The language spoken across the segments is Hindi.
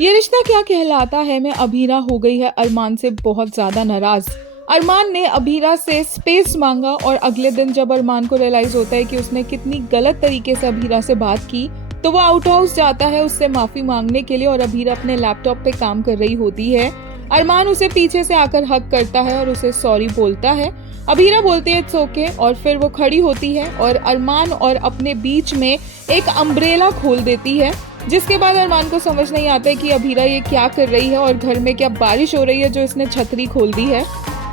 ये रिश्ता क्या कहलाता है में अभीरा हो गई है अरमान से बहुत ज्यादा नाराज। अरमान ने अभीरा से स्पेस मांगा और अगले दिन जब अरमान को रियलाइज होता है कि उसने कितनी गलत तरीके से अभीरा से बात की तो वो आउट हाउस जाता है उससे माफी मांगने के लिए और अभीरा अपने लैपटॉप पे काम कर रही होती है। अरमान उसे पीछे से आकर हक करता है और उसे सॉरी बोलता है। अभीरा बोलती है इट्स ओके और फिर वो खड़ी होती है और अरमान और अपने बीच में एक अम्ब्रेला खोल देती है, जिसके बाद अरमान को समझ नहीं आता है कि अभीरा ये क्या कर रही है और घर में क्या बारिश हो रही है जो इसने छतरी खोल दी है।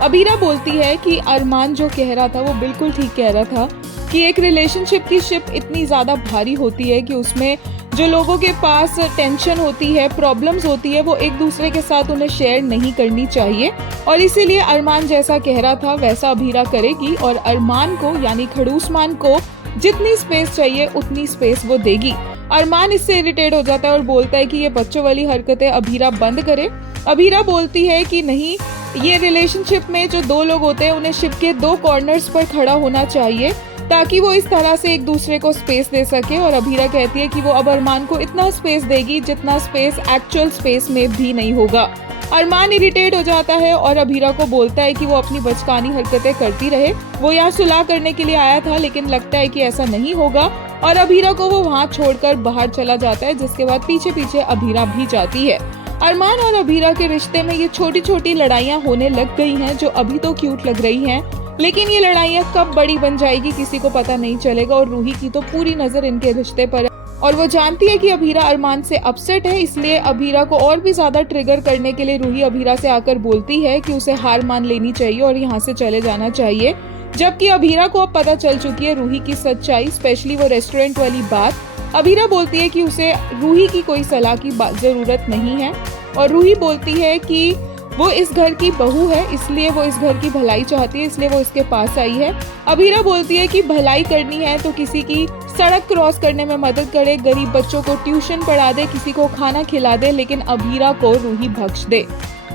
अभीरा बोलती है कि अरमान जो कह रहा था वो बिल्कुल ठीक कह रहा था कि एक रिलेशनशिप की शिप इतनी ज़्यादा भारी होती है कि उसमें जो लोगों के पास टेंशन होती है, प्रॉब्लम्स होती है, वो एक दूसरे के साथ उन्हें शेयर नहीं करनी चाहिए और इसीलिए अरमान जैसा कह रहा था वैसा अभीरा करेगी और अरमान को यानी खड़ूसमान को जितनी स्पेस चाहिए उतनी स्पेस वो देगी। अरमान इससे इरिटेट हो जाता है और बोलता है कि ये बच्चों वाली हरकतें अभीरा बंद करे। अभीरा बोलती है कि नहीं, ये रिलेशनशिप में जो दो लोग होते हैं उन्हें शिप के दो कॉर्नर्स पर खड़ा होना चाहिए ताकि वो इस तरह से एक दूसरे को स्पेस दे सके। और अभीरा कहती है कि वो अब अरमान को इतना स्पेस देगी जितना स्पेस एक्चुअल स्पेस में भी नहीं होगा। अरमान इरिटेट हो जाता है और अभीरा को बोलता है कि वो अपनी बचकानी हरकतें करती रहे, वो यहाँ सुलह करने के लिए आया था लेकिन लगता है कि ऐसा नहीं होगा और अभीरा को वो वहाँ छोड़कर बाहर चला जाता है, जिसके बाद पीछे पीछे अभीरा भी जाती है। अरमान और अभीरा के रिश्ते में ये छोटी छोटी लड़ाइयाँ होने लग गई हैं जो अभी तो क्यूट लग रही हैं, लेकिन ये लड़ाइयाँ कब बड़ी बन जाएगी किसी को पता नहीं चलेगा। और रूही की तो पूरी नजर इनके रिश्ते पर है और वो जानती है कि अभीरा अरमान से अपसेट है, इसलिए अभीरा को और भी ज्यादा ट्रिगर करने के लिए रूही अभीरा से आकर बोलती है कि उसे हार मान लेनी चाहिए और यहाँ से चले जाना चाहिए। जबकि अभीरा को अब पता चल चुकी है रूही की सच्चाई, स्पेशली वो रेस्टोरेंट वाली बात। अभीरा बोलती है कि उसे रूही की कोई सलाह की जरूरत नहीं है और रूही बोलती है कि वो इस घर की बहू है, इसलिए वो इस घर की भलाई चाहती है, इसलिए वो इसके पास आई है। अभीरा बोलती है कि भलाई करनी है तो किसी की सड़क क्रॉस करने में मदद करे, गरीब बच्चों को ट्यूशन पढ़ा दे, किसी को खाना खिला दे, लेकिन अभीरा को रूही बख्श दे।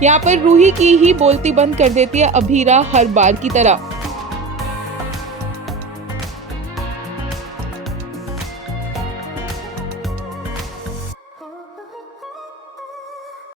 यहाँ पर रूही की ही बोलती बंद कर देती है अभीरा हर बार की तरह।